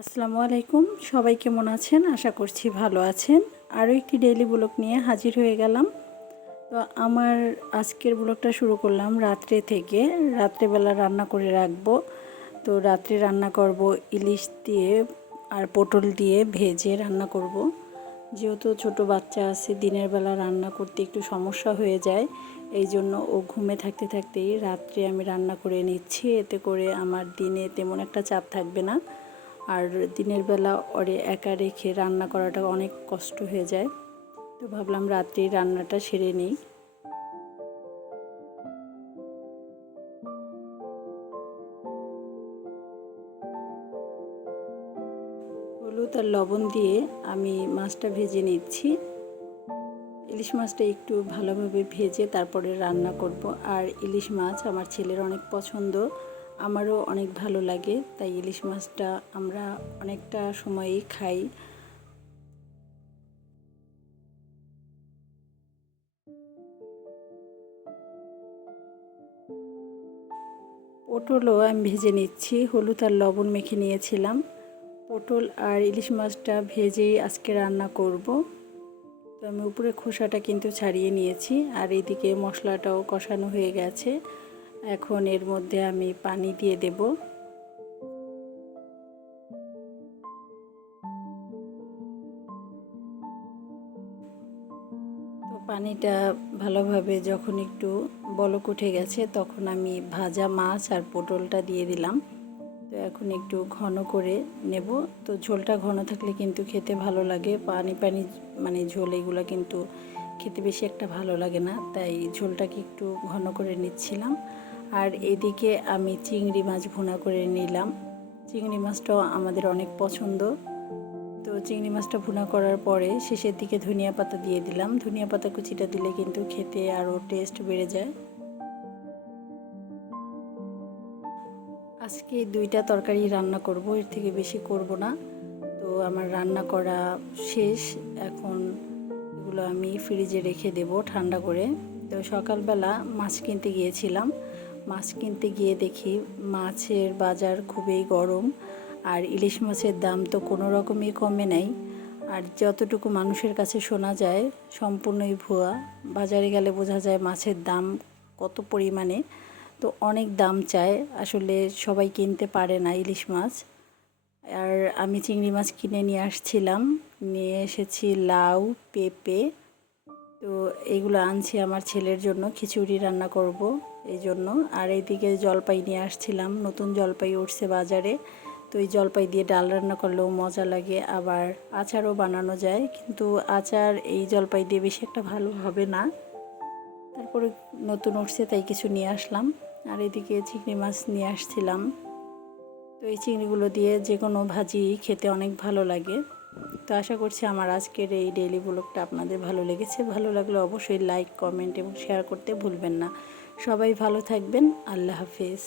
আসসালামু আলাইকুম, সবাই কেমন আছেন? আশা করছি ভালো আছেন। আরও একটি ডেইলি ব্লগ নিয়ে হাজির হয়ে গেলাম। তো আমার আজকের ব্লগটা শুরু করলাম রাত্রে থেকে। রাত্রেবেলা রান্না করে রাখবো। তো রাত্রে রান্না করব ইলিশ দিয়ে আর পটল দিয়ে ভেজে রান্না করব। যেহেতু ছোট বাচ্চা আছে, দিনের বেলা রান্না করতে একটু সমস্যা হয়ে যায়। এই জন্য ও ঘুমে থাকতে থাকতেই রাত্রে আমি রান্না করে নিচ্ছি। এতে করে আমার দিনে তেমন একটা চাপ থাকবে না। আর দিনের বেলা ওরে একা রেখে রান্না করাটা অনেক কষ্ট হয়ে যায়। তো ভাবলাম রাত্রেই রান্নাটা সেরে নিই। হলুদ আর লবণ দিয়ে আমি মাছটা ভেজে নিচ্ছি। ইলিশ মাছটা একটু ভালোভাবে ভেজে তারপরে রান্না করব। আর ইলিশ মাছ আমার ছেলের অনেক পছন্দ, আমারও অনেক ভালো লাগে। তাই ইলিশ মাছটা আমরা অনেকটা সময়ই খাই। পটলও আমি ভেজে নিচ্ছি, হলুদ আর লবণ মেখে নিয়েছিলাম। পটল আর ইলিশ মাছটা ভেজেই আজকে রান্না করব। তো আমি উপরে খোসাটা কিন্তু ছাড়িয়ে নিয়েছি। আর এইদিকে মশলাটাও কষানো হয়ে গেছে। এখন এর মধ্যে আমি পানি দিয়ে দেব। তো পানিটা ভালোভাবে যখন একটু বলক উঠে গেছে, তখন আমি ভাজা মাছ আর পটলটা দিয়ে দিলাম। তো এখন একটু ঘন করে নেব। তো ঝোলটা ঘন থাকলে কিন্তু খেতে ভালো লাগে। পানি পানি মানে ঝোল এগুলো কিন্তু খেতে বেশি একটা ভালো লাগে না। তাই ঝোলটাকে একটু ঘন করে নিচ্ছিলাম। আর এদিকে আমি চিংড়ি মাছ ভুনা করে নিলাম। চিংড়ি মাছটাও আমাদের অনেক পছন্দ। তো চিংড়ি মাছটা ভুনা করার পরে শেষের দিকে ধনিয়া পাতা দিয়ে দিলাম। ধনিয়া পাতা কুচিটা দিলে কিন্তু খেতে আরও টেস্ট বেড়ে যায়। আজকে দুইটা তরকারি রান্না করব, এর থেকে বেশি করব না। তো আমার রান্না করা শেষ। এখন এগুলো আমি ফ্রিজে রেখে দেব ঠান্ডা করে। তো সকালবেলা মাছ কিনতে গিয়েছিলাম। মাছ কিনতে গিয়ে দেখি মাছের বাজার খুবই গরম। আর ইলিশ মাছের দাম তো কোনো রকমই কমে নাই। আর যতটুকু মানুষের কাছে শোনা যায় সম্পূর্ণই ভুয়া। বাজারে গেলে বোঝা যায় মাছের দাম কত পরিমাণে। তো অনেক দাম চায়, আসলে সবাই কিনতে পারে না ইলিশ মাছ। আর আমি চিংড়ি মাছ কিনে নিয়ে আসছিলাম, নিয়ে এসেছি লাউ, পেঁপে। তো এগুলো আনছি আমার ছেলের জন্য, খিচুড়ি রান্না করব এই জন্য। আর এইদিকে জলপাই নিয়ে আসছিলাম, নতুন জলপাই উঠছে বাজারে। তো এই জলপাই দিয়ে ডাল রান্না করলেও মজা লাগে, আবার আচারও বানানো যায়। কিন্তু আচার এই জলপাই দিয়ে বেশি একটা ভালো হবে না। তারপরে নতুন উঠছে তাই কিছু নিয়ে আসলাম। আর এদিকে চিংড়ি মাছ নিয়ে আসছিলাম। তো এই চিংড়িগুলো দিয়ে যে কোনো ভাজি খেতে অনেক ভালো লাগে। তো আশা করছি আমার আজকের এই ডেইলি ব্লগটা আপনাদের ভালো লেগেছে। ভালো লাগলে অবশ্যই লাইক, কমেন্ট এবং শেয়ার করতে ভুলবেন না। সবাই ভালো থাকবেন। আল্লাহ হাফেজ।